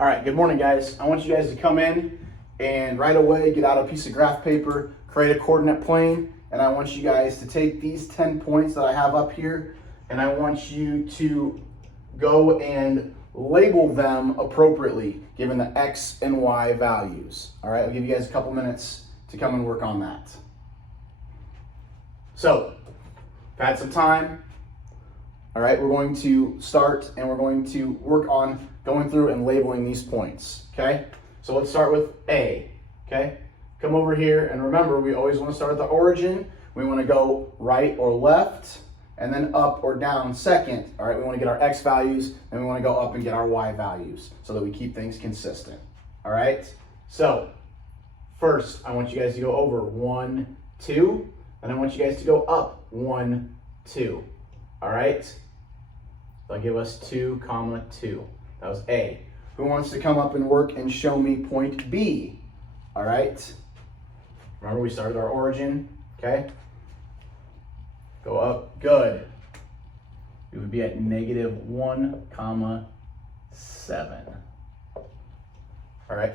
All right, good morning, guys. I want you guys to come in and right away get out a piece of graph paper, create a coordinate plane, and I want you guys to take these 10 points that I have up here, and I want you to go and label them appropriately, given the X and Y values. All right, I'll give you guys a couple minutes to come and work on that. So, I've had some time. All right, we're going to start and we're going to work on going through and labeling these points, okay? So let's start with A, okay? Come over here and remember, we always want to start at the origin. We want to go right or left and then up or down second. All right, we want to get our X values and we want to go up and get our Y values so that we keep things consistent, all right? So first, I want you guys to go over 1, 2, and I want you guys to go up 1, 2, all right? They'll give us 2, 2. That was A. Who wants to come up and work and show me point B? All right. Remember, we started our origin, okay? Go up, good. We would be at -1, 7. All right.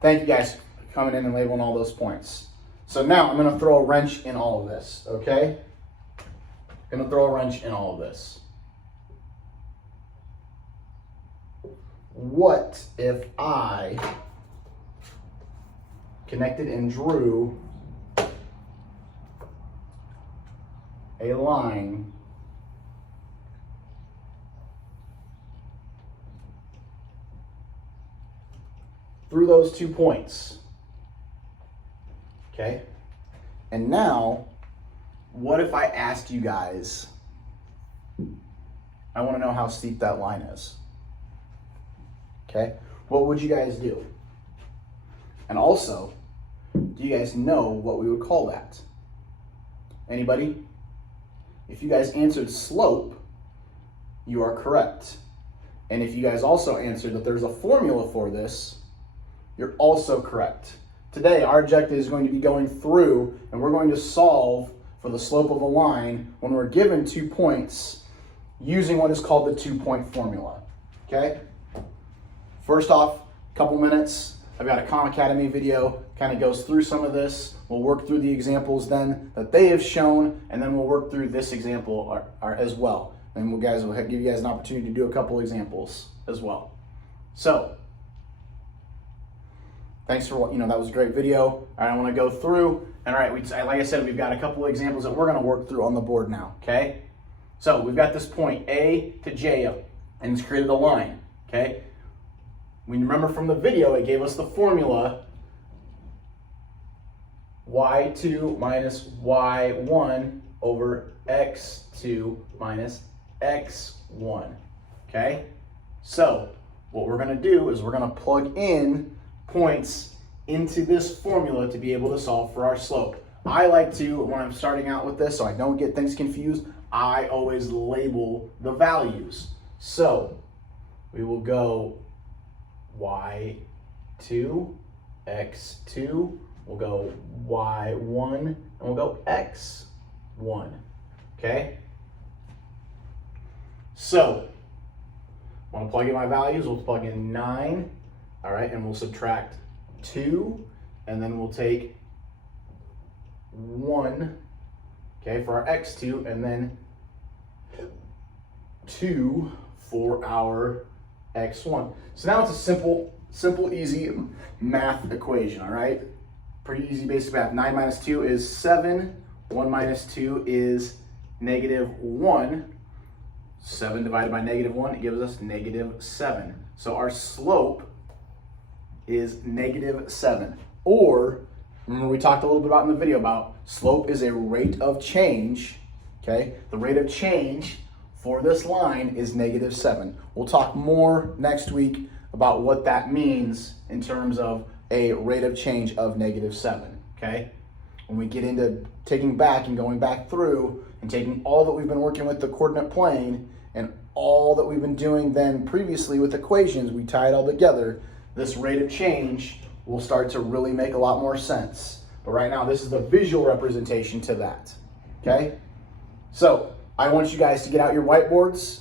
Thank you guys for coming in and labeling all those points. So now I'm going to throw a wrench in all of this, okay? I'm going to throw a wrench in all of this. What if I connected and drew a line through those 2 points? Okay? And now, what if I asked you guys, I want to know how steep that line is? Okay, what would you guys do? And also, do you guys know what we would call that? Anybody? If you guys answered slope, you are correct. And if you guys also answered that there's a formula for this, you're also correct. Today, our objective is going to be going through and we're going to solve for the slope of a line when we're given 2 points using what is called the 2-point formula, okay? First off, a couple minutes. I've got a Khan Academy video, kind of goes through some of this. We'll work through the examples then that they have shown, and then we'll work through this example as well. And we'll give you guys an opportunity to do a couple examples as well. So, thanks for, that was a great video. All right, I want to go through, and all right, like I said, we've got a couple of examples that we're going to work through on the board now, okay? So, we've got this point A to J, and it's created a line, okay? We remember from the video, it gave us the formula y2 minus y1 over x2 minus x1, okay? So what we're gonna do is we're gonna plug in points into this formula to be able to solve for our slope. I like to, when I'm starting out with this, so I don't get things confused, I always label the values. So we will go y2, x2, we'll go y1, and we'll go x1, okay? So, I want to plug in my values, we'll plug in 9, all right, and we'll subtract 2, and then we'll take 1, okay, for our x2, and then 2 for our x1. So now it's a simple, easy math equation, all right? Pretty easy basic math. 9 minus 2 is 7. 1 minus 2 is -1. 7 divided by -1, it gives us -7. So our slope is -7. Or, remember we talked a little bit about in the video about slope is a rate of change, okay? The rate of change for this line is -7. We'll talk more next week about what that means in terms of a rate of change of -7, okay? When we get into taking back and going back through and taking all that we've been working with the coordinate plane and all that we've been doing then previously with equations, we tie it all together, this rate of change will start to really make a lot more sense. But right now, this is the visual representation to that, okay? So I want you guys to get out your whiteboards,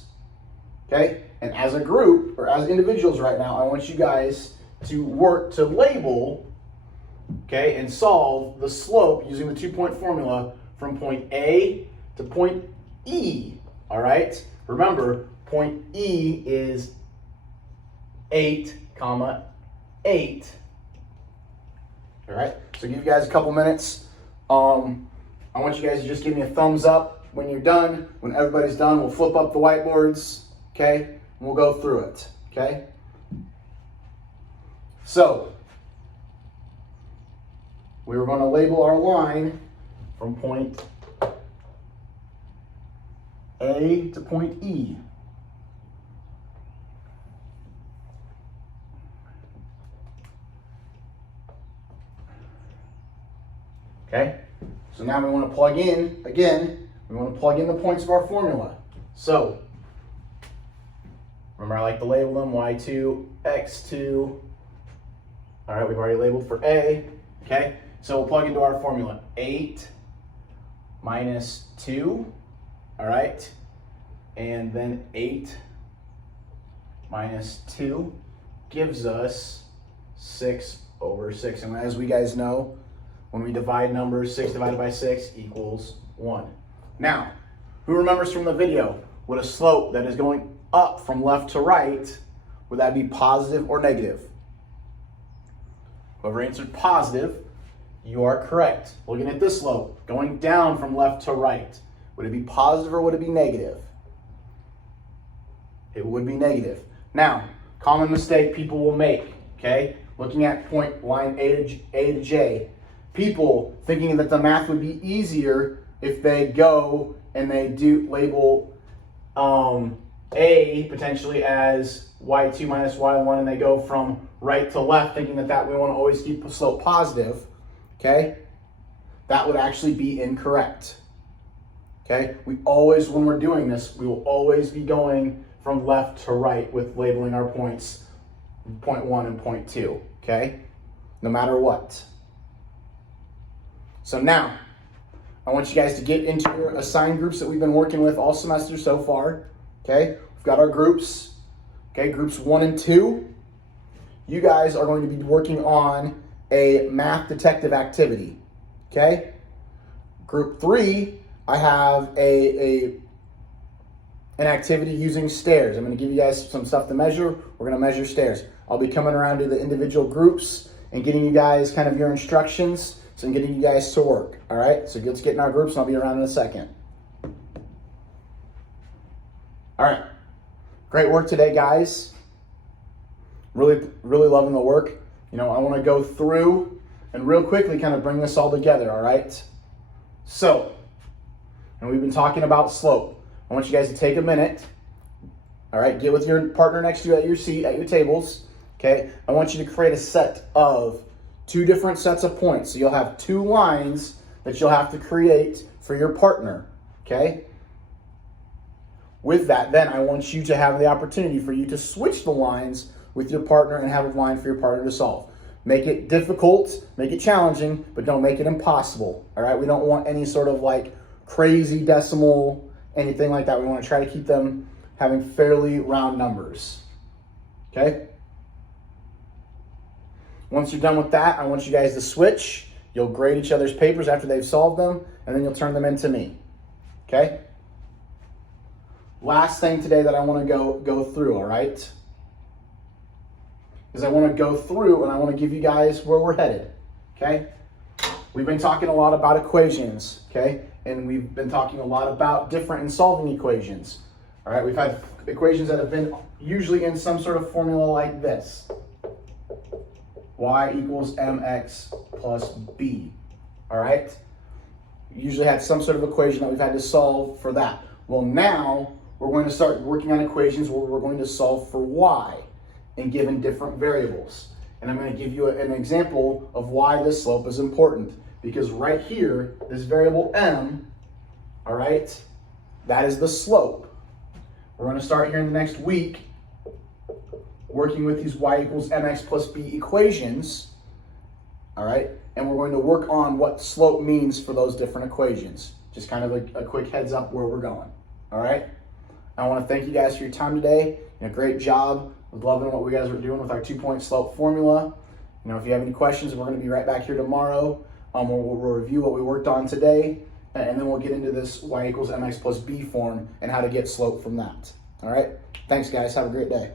okay? And as a group, or as individuals right now, I want you guys to work to label, okay, and solve the slope using the 2-point formula from point A to point E, all right? Remember, point E is 8, 8. All right, so give you guys a couple minutes. I want you guys to just give me a thumbs up when you're done. When everybody's done, we'll flip up the whiteboards, okay? And we'll go through it, okay? So, we were going to label our line from point A to point E. Okay, so now we want to plug in, again, we want to plug in the points of our formula. So, remember I like to label them, y2, x2. All right, we've already labeled for A, okay? So we'll plug into our formula, 8 minus 2, all right? And then 8 minus 2 gives us 6 over 6. And as we guys know, when we divide numbers, 6 divided by 6 equals 1. Now, who remembers from the video, with a slope that is going up from left to right, would that be positive or negative? Whoever answered positive, you are correct. Looking at this slope, going down from left to right, would it be positive or would it be negative? It would be negative. Now, common mistake people will make, okay? Looking at point line A to J, people thinking that the math would be easier if they go and they do label A potentially as y2 minus y1, and they go from right to left thinking that we want to always keep the slope positive, okay? That would actually be incorrect, okay? We always, when we're doing this, we will always be going from left to right with labeling our points, point 1 and point 2, okay? No matter what. So now, I want you guys to get into your assigned groups that we've been working with all semester so far, okay? We've got our groups, okay? Groups 1 and 2. You guys are going to be working on a math detective activity, okay? Group 3, I have an activity using stairs. I'm going to give you guys some stuff to measure. We're going to measure stairs. I'll be coming around to the individual groups and getting you guys kind of your instructions. So I'm getting you guys to work, all right? So let's get in our groups and I'll be around in a second. All right, great work today, guys. Really loving the work. You know, I want to go through and real quickly kind of bring this all together, all right? So, and we've been talking about slope. I want you guys to take a minute, all right? Get with your partner next to you at your seat, at your tables, okay? I want you to create a set of 2 different sets of points. So you'll have 2 lines that you'll have to create for your partner, okay? With that, then I want you to have the opportunity for you to switch the lines with your partner and have a line for your partner to solve. Make it difficult, make it challenging, but don't make it impossible, all right? We don't want any sort of like crazy decimal, anything like that. We want to try to keep them having fairly round numbers, okay? Once you're done with that, I want you guys to switch. You'll grade each other's papers after they've solved them, and then you'll turn them in to me, okay? Last thing today that I want to go through, all right, is I want to go through and I want to give you guys where we're headed, okay? We've been talking a lot about equations, okay? And we've been talking a lot about different and solving equations, all right? We've had equations that have been usually in some sort of formula like this. Y equals mx plus b, all right? Usually had some sort of equation that we've had to solve for that. Well, now we're going to start working on equations where we're going to solve for y and given different variables. And I'm going to give you an example of why this slope is important. Because right here, this variable m, all right, that is the slope. We're going to start here in the next week working with these y equals mx plus b equations, all right? And we're going to work on what slope means for those different equations. Just kind of a quick heads up where we're going, all right? I want to thank you guys for your time today. great job. Was loving what we guys were doing with our 2-point slope formula. If you have any questions, we're going to be right back here tomorrow. We'll review what we worked on today, and then we'll get into this y equals mx plus b form and how to get slope from that. All right? Thanks, guys. Have a great day.